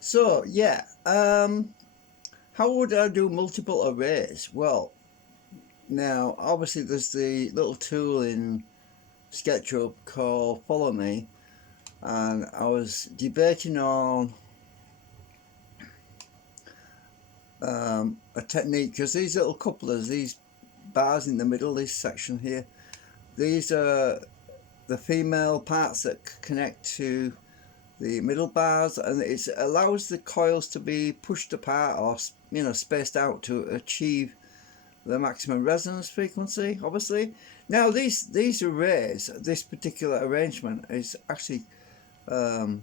So yeah, how would I do multiple arrays? Well, now obviously there's the little tool in SketchUp called Follow Me, and I was debating on a technique because these little couplers, these bars in the middle, this section here, these are the female parts that connect to the middle bars, and it allows the coils to be pushed apart or spaced out to achieve the maximum resonance frequency, obviously. Now these arrays, this particular arrangement is actually um,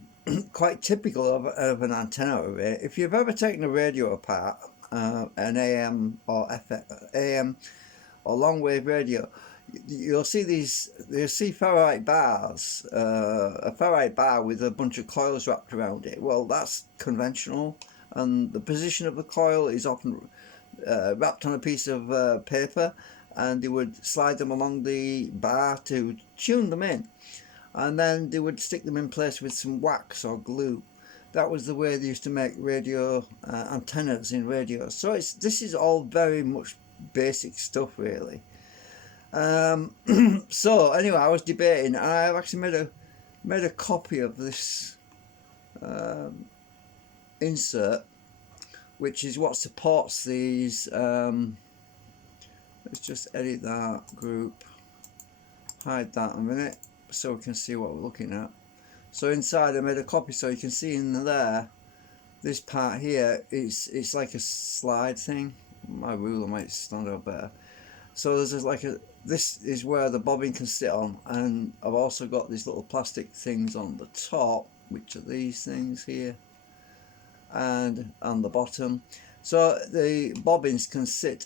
quite typical of an antenna array. If you've ever taken a radio apart, an AM or FM, AM or long wave radio, you'll see Faraday bars, a Faraday bar with a bunch of coils wrapped around it. Well, that's conventional, and the position of the coil is often wrapped on a piece of paper, and they would slide them along the bar to tune them in, and then they would stick them in place with some wax or glue. That was the way they used to make radio antennas in radios. So this is all very much basic stuff, really. Um, so anyway, I was debating, and I've actually made a copy of this um, insert, which is what supports these. Let's just edit that group, hide that a minute, so we can see what we're looking at. So inside I made a copy, so you can see in there, this part here, it's like a slide thing. My ruler might stand up better. So there's like this is where the bobbin can sit on, and I've also got these little plastic things on the top, which are these things here, and on the bottom. So the bobbins can sit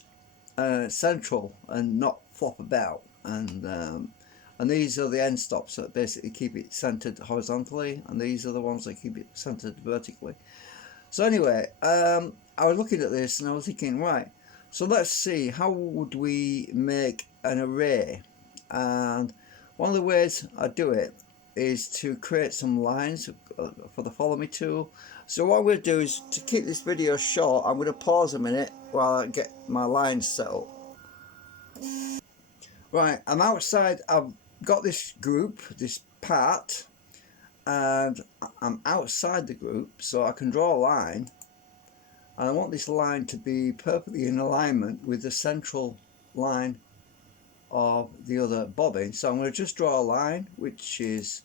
central and not flop about, and these are the end stops that basically keep it centered horizontally, and these are the ones that keep it centered vertically. So anyway, I was looking at this and I was thinking, right, so let's see, how would we make an array? And one of the ways I do it is to create some lines for the follow me tool. So what I'm going to do is, to keep this video short, I'm going to pause a minute while I get my lines set up. Right, I'm outside. I've got this group, this part, and I'm outside the group, so I can draw a line, and I want this line to be perfectly in alignment with the central line of the other bobbin. So I'm going to just draw a line, which is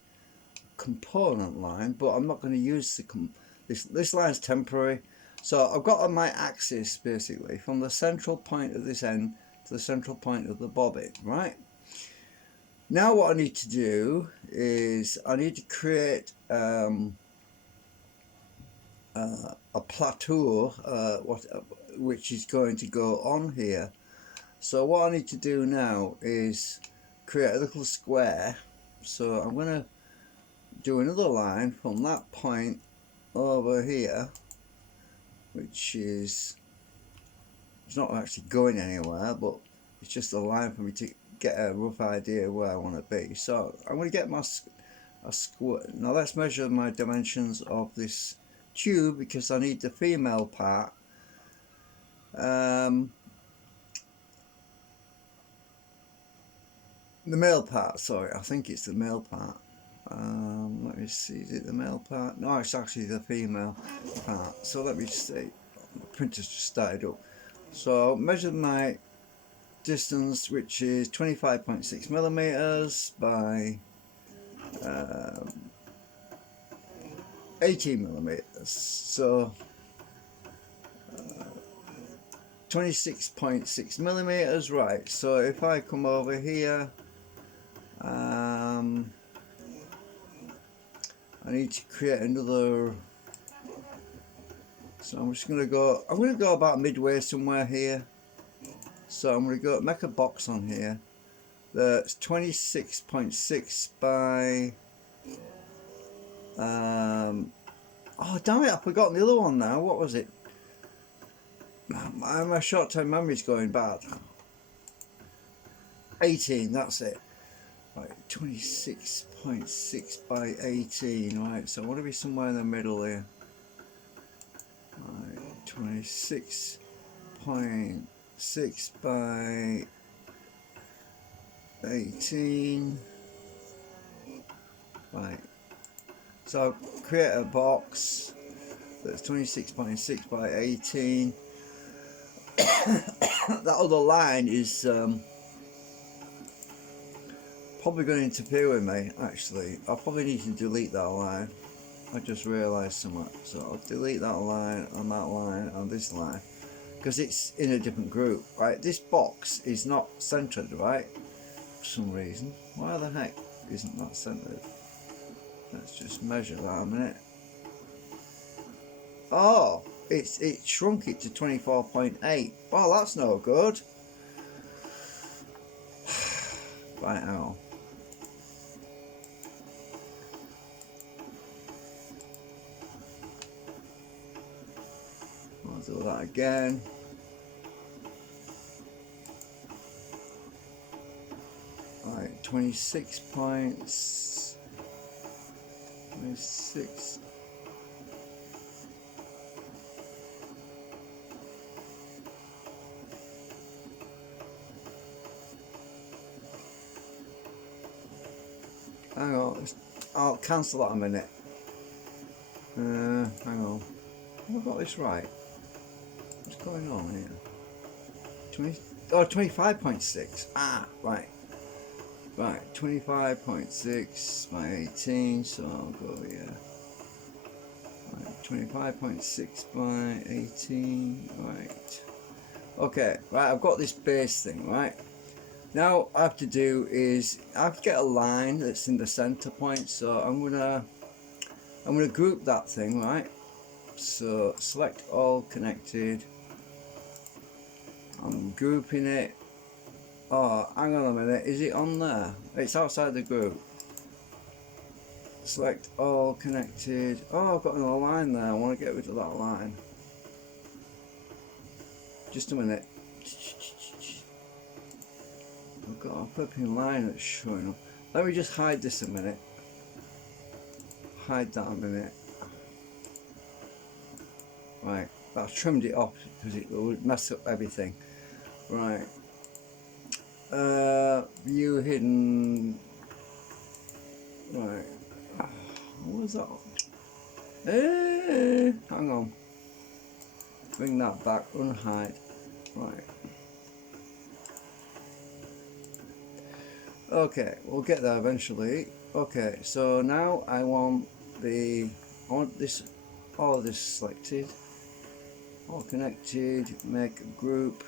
component line, but I'm not going to use this line is temporary. So I've got on my axis basically from the central point of this end to the central point of the bobbin, right? Now what I need to do is I need to create a plateau which is going to go on here. So what I need to do now is create a little square. So I'm going to do another line from that point over here, which is, it's not actually going anywhere, but it's just a line for me to get a rough idea where I want to be. So I'm going to get my square. Now let's measure my dimensions of this tube, because I need the female part. The male part, sorry, I think it's the male part. Let me see, is it the male part? No, it's actually the female part. So let me see, the printer's just started up. So measure my distance, which is 25.6 millimeters by 18 millimeters. So 26.6 millimeters, right? So if I come over here, I need to create another. So I'm just going to go. I'm going to go about midway somewhere here. So I'm going to go make a box on here that's 26.6 by. Oh damn it! I've forgotten the other one now. What was it? My short-term memory's going bad. 18. That's it. Right, 26.6 by 18. Right, so I want to be somewhere in the middle here. 26.6 by 18. Right, so create a box that's 26.6 by 18. That other line is probably going to interfere with me. Actually, I probably need to delete that line. I just realised something, so I'll delete that line and this line, because it's in a different group. Right, this box is not centered, right, for some reason. Why the heck isn't that centered? Let's just measure that a minute. Oh, it shrunk it to 24.8. Well, that's no good. Right, now I'll do that again. Right, 26. Hang on, I'll cancel that a minute. Hang on. Have I got this right? What's going on here? 25.6. Ah, right. Right, 25.6 by 18, so I'll go here. Right, 25.6 by 18, right. Okay, right, I've got this base thing, right. Now what I have to do is I have to get a line that's in the center point, so I'm gonna group that thing, right. So select all connected. I'm grouping it. Oh, hang on a minute, is it on there? It's outside the group. Select all connected. Oh, I've got another line there. I want to get rid of that line. Just a minute. I've got a flipping line that's showing up. Let me just hide this a minute. Hide that a minute. Right, I've trimmed it off because it would mess up everything. Right. View hidden. Right. What was that? Hang on. Bring that back. Unhide. Right. Okay, we'll get there eventually. Okay, so now I want this, all of this selected, all connected. Make a group.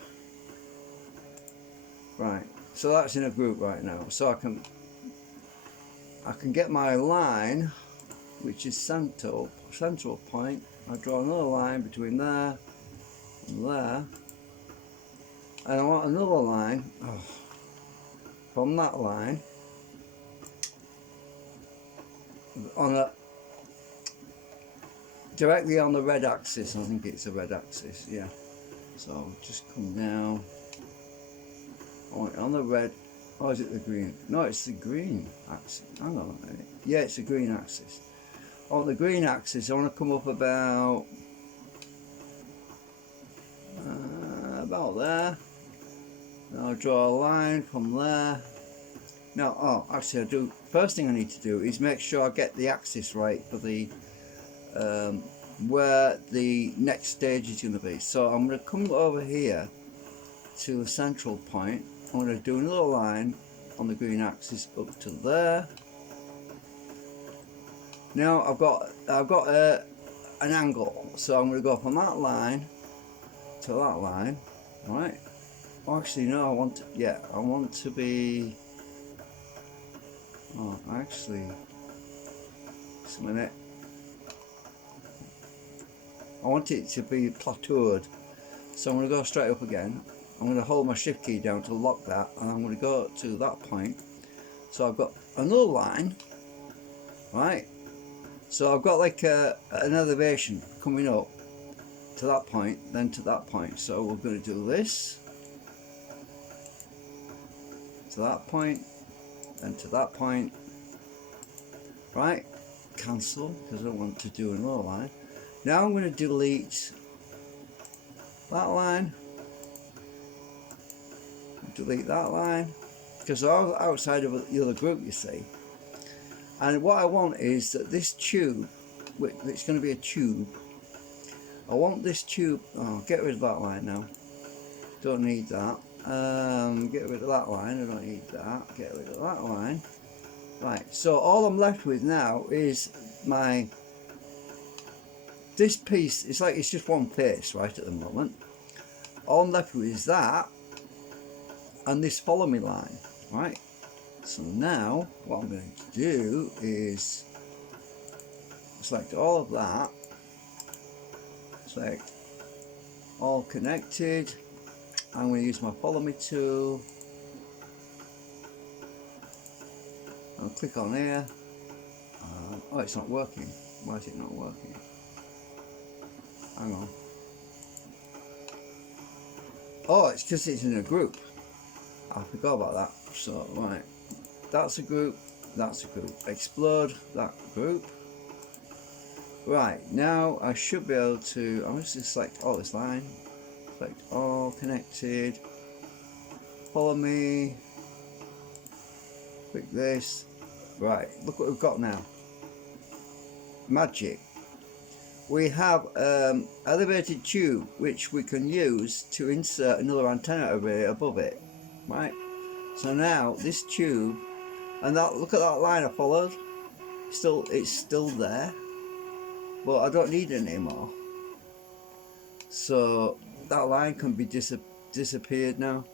Right. So that's in a group right now. So I can get my line, which is central point. I draw another line between there and there, and I want another line from that line directly on the red axis. I think it's a red axis, yeah. So just come down. Oh, on the red. Or is it the green? No, it's the green axis. Hang on a minute. Yeah, it's the green axis. On the green axis, I want to come up about there. Then I'll draw a line from there. Now, actually, first thing I need to do is make sure I get the axis right for the where the next stage is going to be. So I'm going to come over here to the central point. I'm going to do another line on the green axis up to there. Now I've got an angle, so I'm going to go from that line to that line, right? Actually, no, I want to be. Oh, actually, just a minute. I want it to be plateaued, so I'm going to go straight up again. I'm going to hold my shift key down to lock that, and I'm going to go to that point. So I've got another line, right? So I've got like an elevation coming up to that point, then to that point. So we're going to do this to that point, then to that point, right? Cancel, because I don't want to do another line. Now I'm going to delete that line, delete that line, because they're all outside of the other group, you see. And what I want is that this tube, it's going to be a tube, I want this tube, oh, get rid of that line now, don't need that. Get rid of that line, I don't need that, get rid of that line. Right, so all I'm left with now is this piece. It's like it's just one face right at the moment. All I'm left with is that and this follow me line, right? So now what I'm going to do is select all of that, select all connected. I'm going to use my follow me tool. I'll click on here. Oh, it's not working. Why is it not working? Hang on. Oh, it's because it's in a group. I forgot about that. So, right. That's a group. That's a group. Explode that group. Right. Now I should be able to. I'm just going to select all this line. Select all connected. Follow me. Click this. Right, look what we've got now. Magic. We have elevated tube which we can use to insert another antenna array above it. Right. So now this tube, and that, look at that line I followed. It's still there, but I don't need it anymore. So that line can be disappeared now.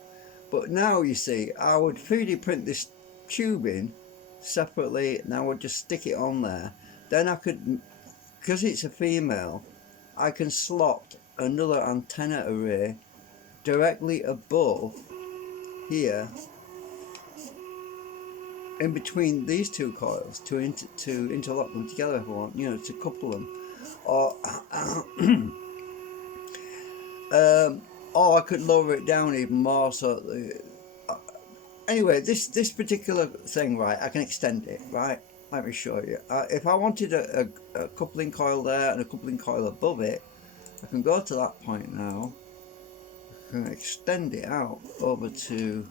But now you see, I would 3D print this tube in separately, and I would just stick it on there. Then I could, because it's a female, I can slot another antenna array directly above here, in between these two coils, to interlock them together if I want, you know, to couple them, or or I could lower it down even more. So anyway, this particular thing, right, I can extend it, right? Let me show you. If I wanted a coupling coil there and a coupling coil above it, I can go to that point now. I can extend it out over to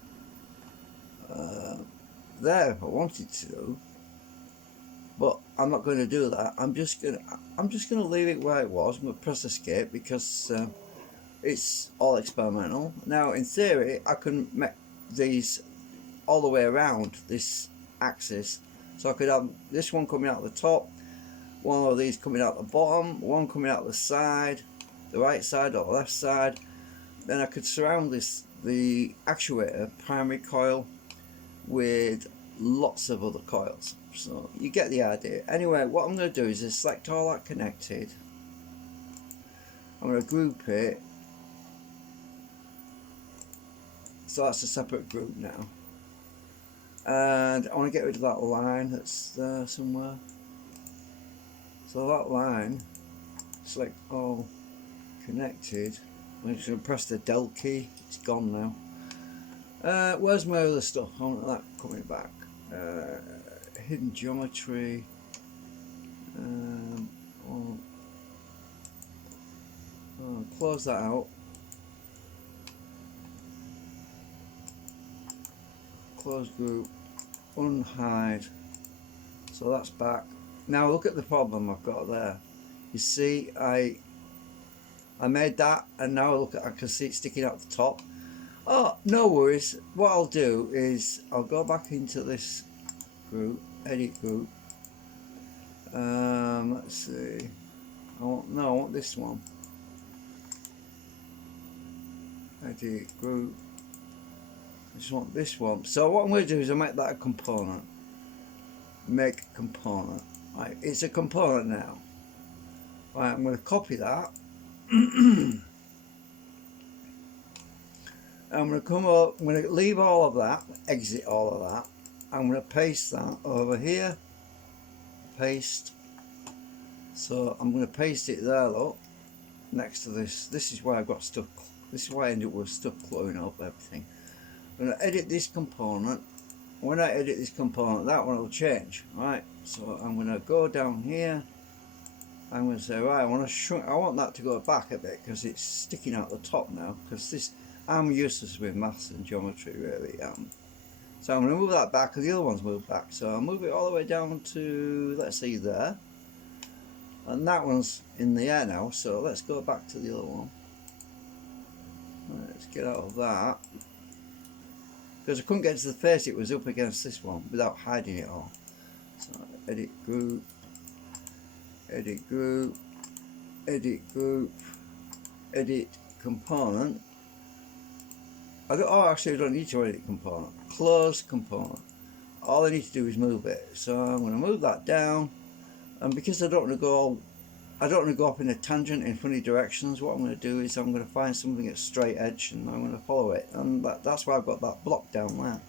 there if I wanted to, but I'm not going to do that. I'm just gonna leave it where it was. I'm going to press escape because it's all experimental. Now, in theory, I can make these all the way around this axis. So I could have this one coming out the top, one of these coming out the bottom, one coming out the side, the right side or the left side. Then I could surround the actuator primary coil with lots of other coils. So you get the idea. Anyway, what I'm going to do is just select all that connected. I'm going to group it. So that's a separate group now. And I want to get rid of that line that's there somewhere. So that line, select all connected. I'm just going to press the del key. It's gone now. Where's my other stuff? I want that coming back. Hidden geometry. Close that out. Close group. Unhide. So that's back. Now look at the problem I've got there. You see, I made that, and now look at, I can see it sticking out the top. Oh, no worries. What I'll do is I'll go back into this group, edit group. Let's see. I want this one. Edit group. I just want this one. So what I'm going to do is I'll make that a component. Make component. Right, it's a component now. Right, I'm going to copy that. I'm going to come up, I'm going to leave all of that, exit all of that. I'm going to paste that over here. Paste. So I'm going to paste it there, look, next to this. This is why I've got stuff. This is why I end up with stuff cluttering up everything. I'm going to edit this component. When I edit this component, that one will change, right? So I'm going to go down here, I'm going to say, right, I want to shrink. I want that to go back a bit because it's sticking out the top now. Because this, I'm useless with maths and geometry, really. So I'm going to move that back, and the other one's moved back. So I'll move it all the way down to, let's see, there. And that one's in the air now. So let's go back to the other one. Let's get out of that. Because I couldn't get to the face, it was up against this one without hiding it all. So edit group, edit group, edit group, edit component. Actually I don't need to edit component. Close component. All I need to do is move it. So I'm going to move that down, and because I don't want to go off in a tangent in funny directions, what I'm going to do is I'm going to find something at straight edge and I'm going to follow it, and that's why I've got that block down there.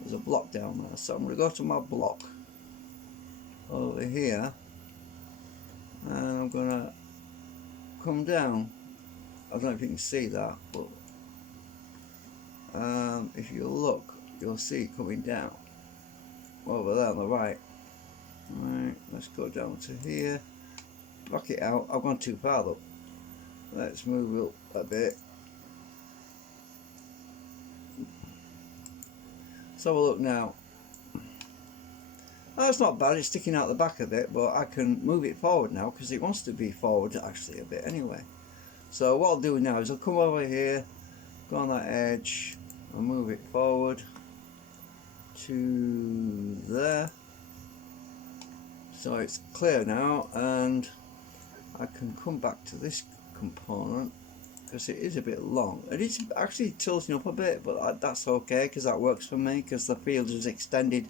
There's a block down there, so I'm going to go to my block over here, and I'm going to come down. I don't know if you can see that, but if you look, you'll see it coming down over there on the right. Right, let's go down to here. Block it out. I've gone too far though. Let's move up a bit. Let's have a look now. That's not bad, it's sticking out the back a bit, but I can move it forward now because it wants to be forward actually a bit anyway. So what I'll do now is I'll come over here, go on that edge, I'll move it forward to there. So it's clear now, and I can come back to this component because it is a bit long. It is actually tilting up a bit, but that's okay because that works for me because the field is extended.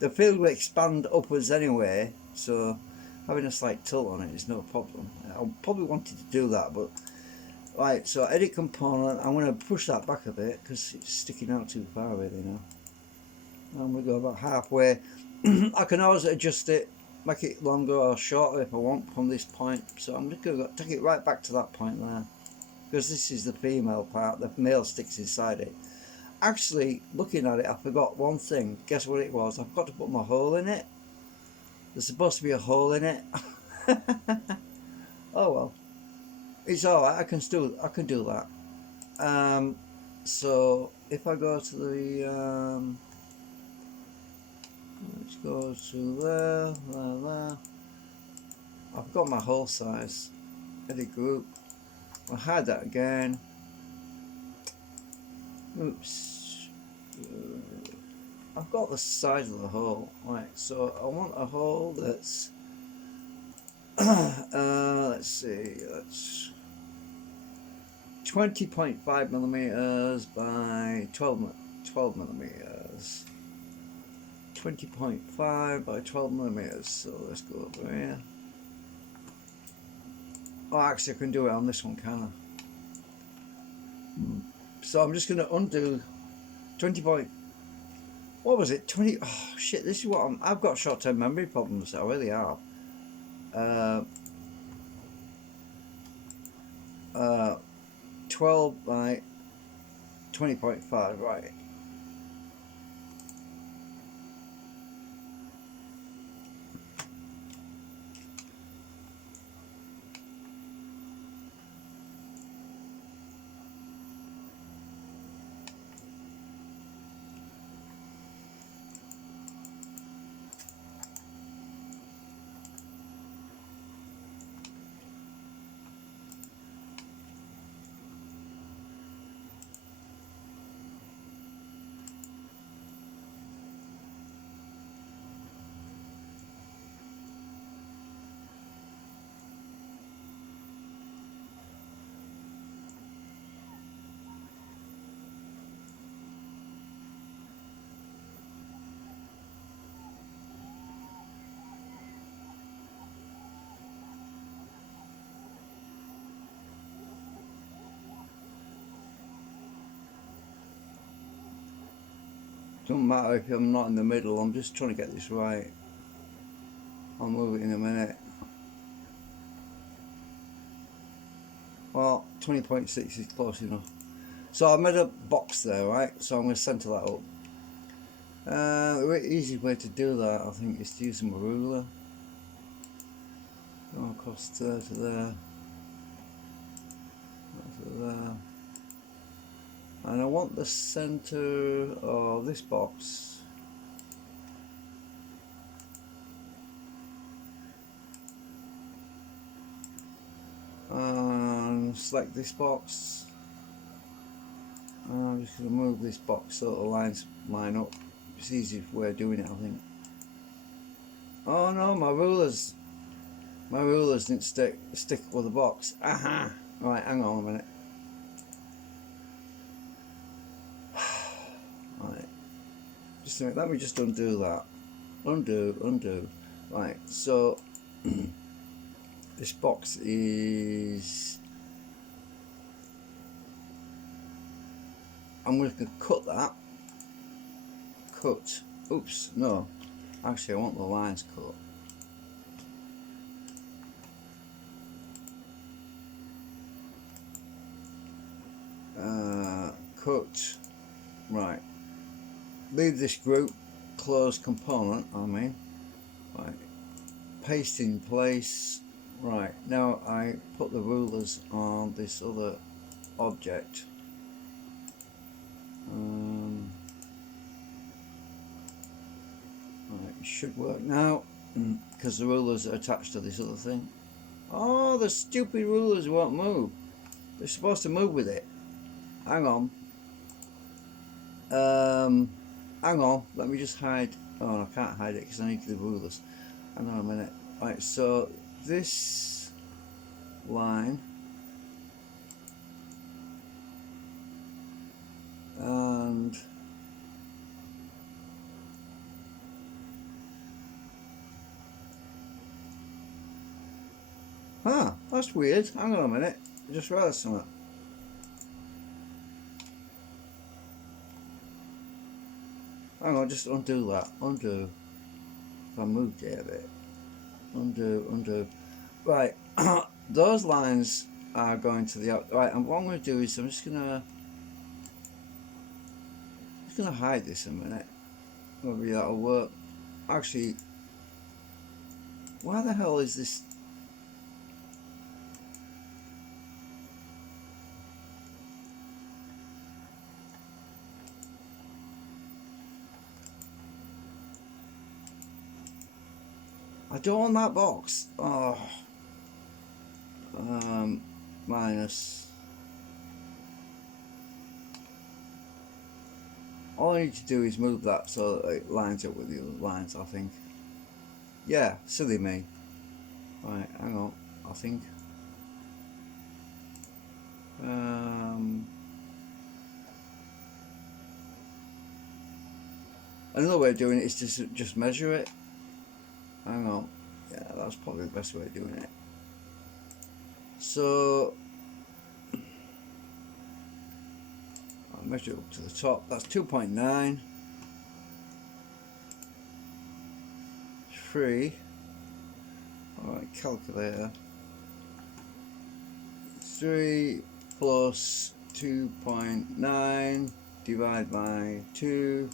The field will expand upwards anyway, so having a slight tilt on it is no problem. I probably wanted to do that, but right, so edit component, I'm going to push that back a bit because it's sticking out too far really now. And we go about halfway. I can always adjust it, make it longer or shorter if I want from this point. So I'm just going to take it right back to that point there, because this is the female part, the male sticks inside it. Actually, looking at it, I forgot one thing. Guess what it was? I've got to put my hole in it. There's supposed to be a hole in it. Oh well, it's alright. I can do that. So if I go to the let's go to there. I've got my hole size. Edit group. I'll hide that again. Oops. I've got the size of the hole. Right, so I want a hole that's let's see, that's 20.5 millimeters by 12 millimeters. 20.5 by 12 millimeters. So let's go over here. Oh, actually I can do it on this one, can I? So I'm just going to undo 20. What was it? 20. Oh shit! This is what I've got short-term memory problems. I really have. 12 by 20.5. Right. Don't matter if I'm not in the middle, I'm just trying to get this right. I'll move it in a minute. Well, 20.6 is close enough. So I made a box there, right? So I'm going to centre that up. The easiest way to do that, I think, is to use my ruler. Go across there to there, to there. And I want the center of this box. And select this box. I'm just going to move this box so the lines line up. It's the easiest way of doing it, I think. Oh no, my rulers didn't stick with the box. Aha! Right, hang on a minute. Right, just a minute. Let me just undo that. Undo. Right, so this box is. I'm going to cut that. Cut. Oops, no. Actually, I want the lines cut. Cut. Right. Leave this group. Close component, I mean. Right. Paste in place. Right. Now I put the rulers on this other object. Right, it should work now because the rulers are attached to this other thing. Oh, the stupid rulers won't move. They're supposed to move with it. Hang on. Hang on. Let me just hide. Oh, I can't hide it because I need the rulers. Hang on a minute. Right, so this line and that's weird. Hang on a minute. I just realised something. Hang on, just undo that. Undo. If I moved it a bit. Undo. Right. Those lines are going to the out. Right, and what I'm going to do is I'm just going to hide this a minute. Maybe that'll work. Actually, why the hell is this? I don't want that box. Oh. Minus. All I need to do is move that so that it lines up with the other lines, I think. Yeah, silly me. Right, hang on, I think. Another way of doing it is to just measure it. Hang on. Yeah, that's probably the best way of doing it. So I'll measure it up to the top. That's 2.9. 3. Alright, calculator. 3 plus 2.9 divided by 2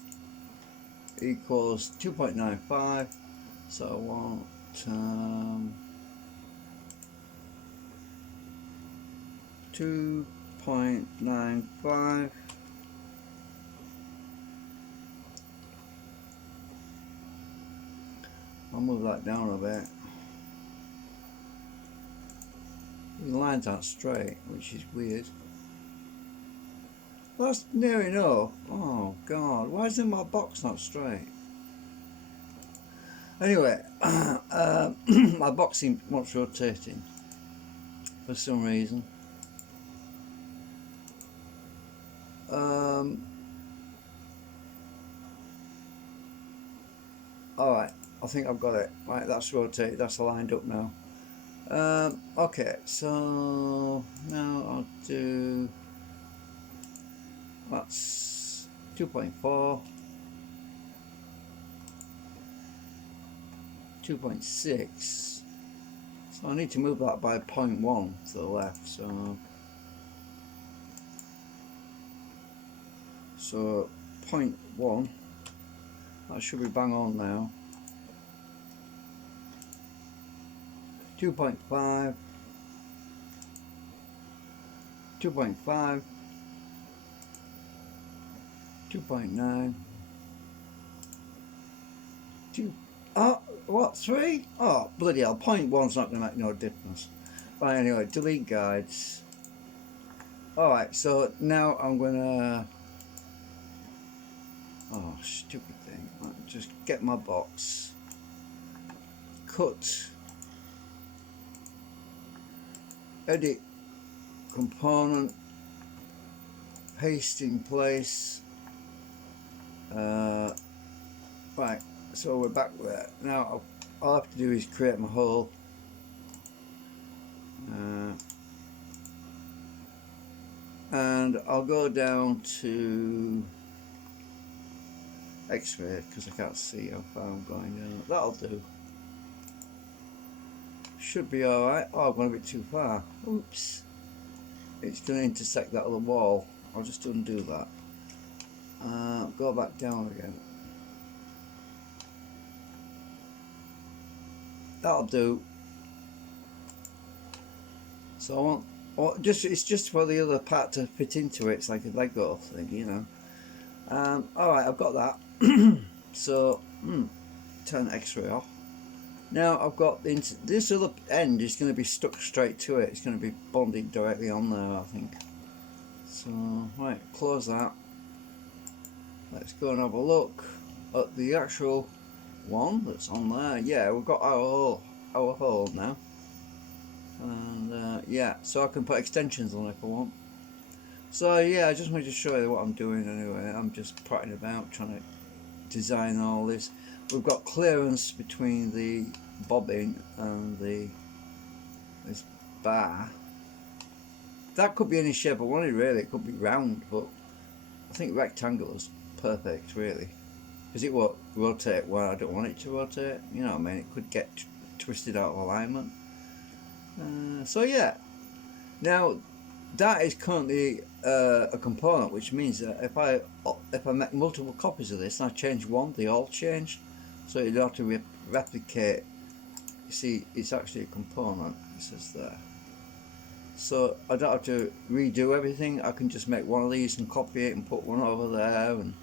equals 2.95. So I want 2.95. I'll move that down a bit. The lines aren't straight, which is weird. That's near enough. Oh God, why isn't my box not straight? Anyway, my box wants rotating for some reason. Alright, I think I've got it. Right, that's rotated, that's lined up now. Okay, so now I'll do, that's 2.4, 2.6, so I need to move that by 0.1 to the left, so 0.1, that should be bang on now. 2.5, 2.5, 2.9, 2. Oh, what, 3? Oh, bloody hell, 0.1's not going to make no difference. Right, anyway, delete guides. Alright, so now I'm going to... Oh, stupid thing. Right, just get my box. Cut. Edit. Component. Paste in place. Right, so we're back there. Now all I have to do is create my hole. And I'll go down to X-ray because I can't see how far I'm going down. That'll do. Should be alright. Oh, I've gone a bit too far. Oops. It's going to intersect that other wall. I'll just undo that. Go back down again. That'll do. So I want, it's just for the other part to fit into it. It's like a Lego thing, you know. Alright, I've got that. So, turn X-ray off. Now I've got this other end is going to be stuck straight to it. It's going to be bonded directly on there, I think. So, right, close that. Let's go and have a look at the actual one that's on there. Yeah, we've got our hole now. And yeah, so I can put extensions on if I want. So yeah, I just wanted to show you what I'm doing anyway. I'm just prattling about trying to design all this. We've got clearance between the bobbin and this bar. That could be any shape I wanted really. It could be round, but I think rectangle is perfect really, because it won't rotate where I don't want it to rotate. You know what I mean? It could get twisted out of alignment. So yeah, now that is currently a component, which means that if I make multiple copies of this and I change one, they all change. So you don't have to replicate. You see, it's actually a component. It says there. So I don't have to redo everything. I can just make one of these and copy it and put one over there and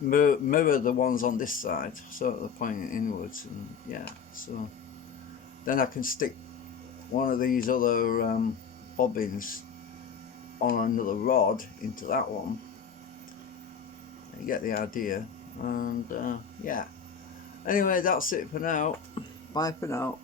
mirror the ones on this side, so they're pointing inwards. And yeah, so then I can stick one of these other bobbins on another rod into that one. You get the idea. And yeah, anyway, that's it for now. Bye for now.